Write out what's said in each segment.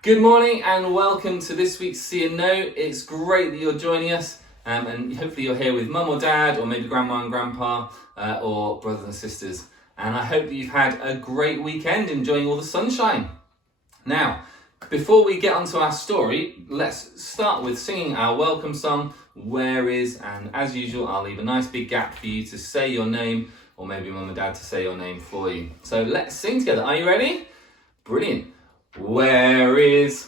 Good morning and welcome to this week's See and Know. It's great that you're joining us and hopefully you're here with mum or dad or maybe grandma and grandpa or brothers and sisters. And I hope that you've had a great weekend enjoying all the sunshine. Now, before we get onto our story, let's start with singing our welcome song, Where Is? And as usual, I'll leave a nice big gap for you to say your name or maybe mum and dad to say your name for you. So let's sing together. Are you ready? Brilliant. Where is,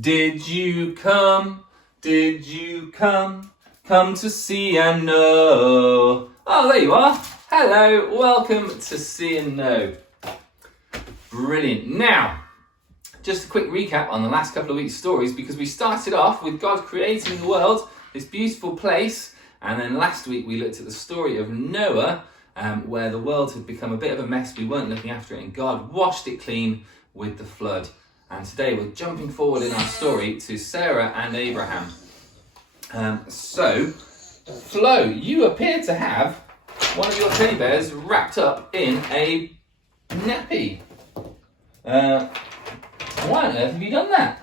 did you come to see and know? Oh, there you are. Hello, welcome to See and Know. Brilliant. Now, just a quick recap on the last couple of weeks' stories, because we started off with God creating the world, this beautiful place, and then last week we looked at the story of Noah, where the world had become a bit of a mess. We weren't looking after it and God washed it clean with the flood. And today we're jumping forward in our story to Sarah and Abraham. So, Flo, you appear to have one of your teddy bears wrapped up in a nappy. Why on earth have you done that?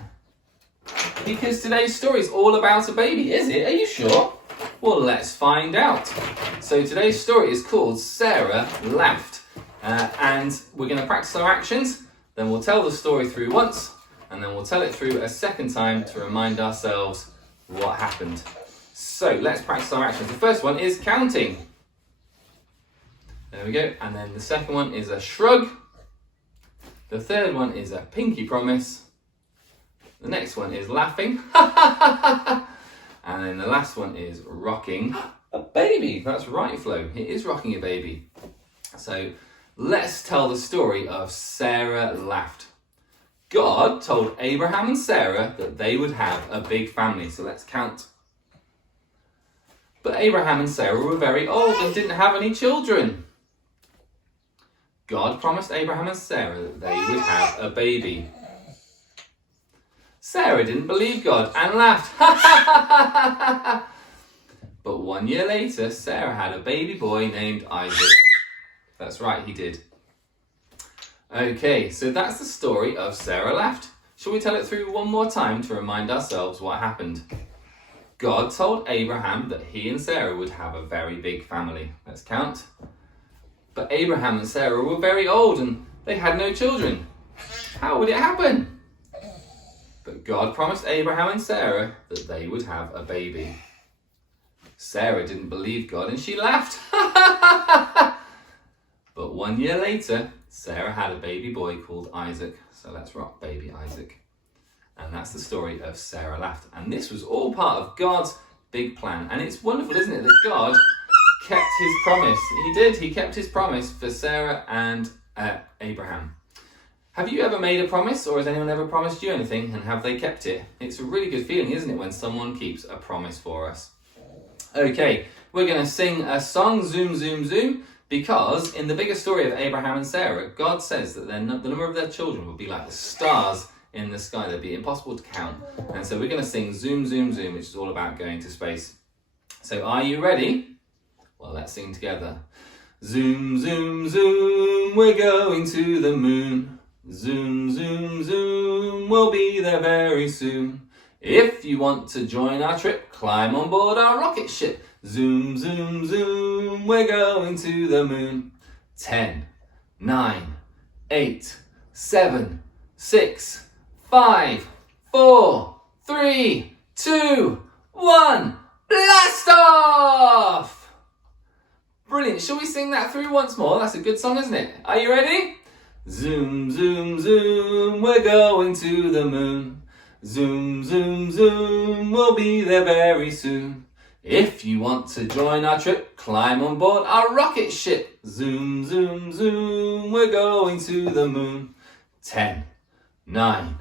Because today's story is all about a baby, is it? Are you sure? Well, let's find out. So today's story is called Sarah Laughed. And we're going to practice our actions, then we'll tell the story through once, and then we'll tell it through a second time to remind ourselves what happened. So let's practice our actions. The first one is counting. There we go. And then the second one is a shrug. The third one is a pinky promise. The next one is laughing. And then the last one is rocking a baby. That's right, Flo. It is rocking a baby. So let's tell the story of Sarah Laughed. God told Abraham and Sarah that they would have a big family. So let's count. But Abraham and Sarah were very old and didn't have any children. God promised Abraham and Sarah that they would have a baby. Sarah didn't believe God and laughed. But 1 year later, Sarah had a baby boy named Isaac. That's right, he did. Okay, so that's the story of Sarah Laughed. Shall we tell it through one more time to remind ourselves what happened? God told Abraham that he and Sarah would have a very big family. Let's count. But Abraham and Sarah were very old and they had no children. How would it happen? But God promised Abraham and Sarah that they would have a baby. Sarah didn't believe God and she laughed. But 1 year later, Sarah had a baby boy called Isaac. So let's rock baby Isaac. And that's the story of Sarah Laughed. And this was all part of God's big plan. And it's wonderful, isn't it, that God kept his promise. He did. He kept his promise for Sarah and Abraham. Have you ever made a promise, or has anyone ever promised you anything, and have they kept it? It's a really good feeling, isn't it, when someone keeps a promise for us? Okay, we're going to sing a song, Zoom, Zoom, Zoom, because in the bigger story of Abraham and Sarah, God says that the number of their children would be like the stars in the sky. They'd be impossible to count. And so we're going to sing Zoom, Zoom, Zoom, which is all about going to space. So are you ready? Well, let's sing together. Zoom, zoom, zoom, we're going to the moon. Zoom, zoom, zoom, we'll be there very soon. If you want to join our trip, climb on board our rocket ship. Zoom, zoom, zoom, we're going to the moon. 10, 9, 8, 7, 6, 5, 4, 3, 2, 1, blast off! Brilliant, shall we sing that through once more? That's a good song, isn't it? Are you ready? Zoom, zoom, zoom, we're going to the moon. Zoom, zoom, zoom, we'll be there very soon. If you want to join our trip, climb on board our rocket ship. Zoom, zoom, zoom, we're going to the moon. 10, 9,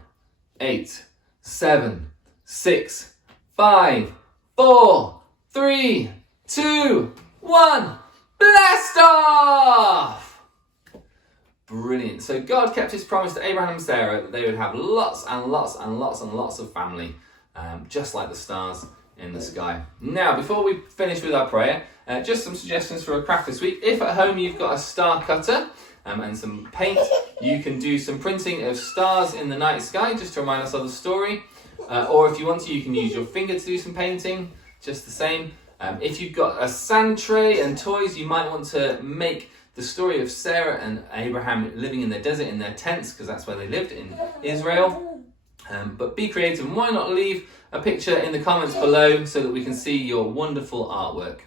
8, 7, 6, 5, 4, 3, 2, 1, blast off! Brilliant. So God kept his promise to Abraham and Sarah that they would have lots and lots and lots and lots of family, just like the stars in the sky. Now, before we finish with our prayer, just some suggestions for a craft this week. If at home you've got a star cutter and some paint, you can do some printing of stars in the night sky just to remind us of the story. Or if you want to, you can use your finger to do some painting, just the same. If you've got a sand tray and toys, you might want to make the story of Sarah and Abraham living in the desert in their tents, because that's where they lived in Israel. But be creative, and why not leave a picture in the comments below so that we can see your wonderful artwork.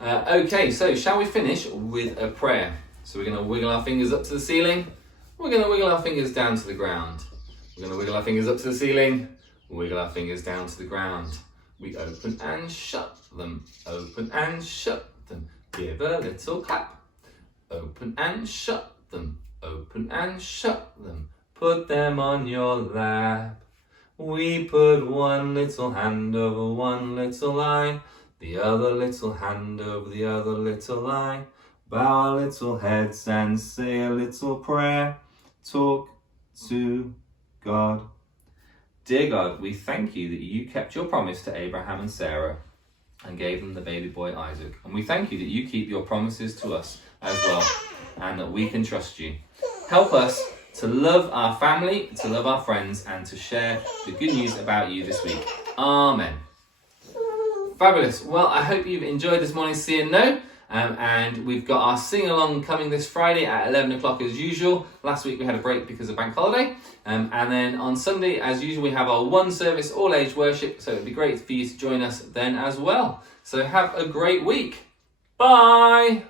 Okay, so shall we finish with a prayer? So we're going to wiggle our fingers up to the ceiling. We're going to wiggle our fingers down to the ground. We're going to wiggle our fingers up to the ceiling. Wiggle our fingers down to the ground. We open and shut them. Open and shut them. Give a little clap. Open and shut them. Open and shut them. Put them on your lap. We put one little hand over one little eye, the other little hand over the other little eye. Bow our little heads and say a little prayer. Talk to God. Dear God, we thank you that you kept your promise to Abraham and Sarah and gave them the baby boy Isaac. And we thank you that you keep your promises to us as well, and that we can trust you. Help us to love our family, to love our friends, and to share the good news about you this week. Amen. Fabulous. Well, I hope you've enjoyed this morning's See and Know. And we've got our sing-along coming this Friday at 11 o'clock as usual. Last week we had a break because of bank holiday. And then on Sunday, as usual, we have our one service, all-age worship. So it'd be great for you to join us then as well. So have a great week. Bye.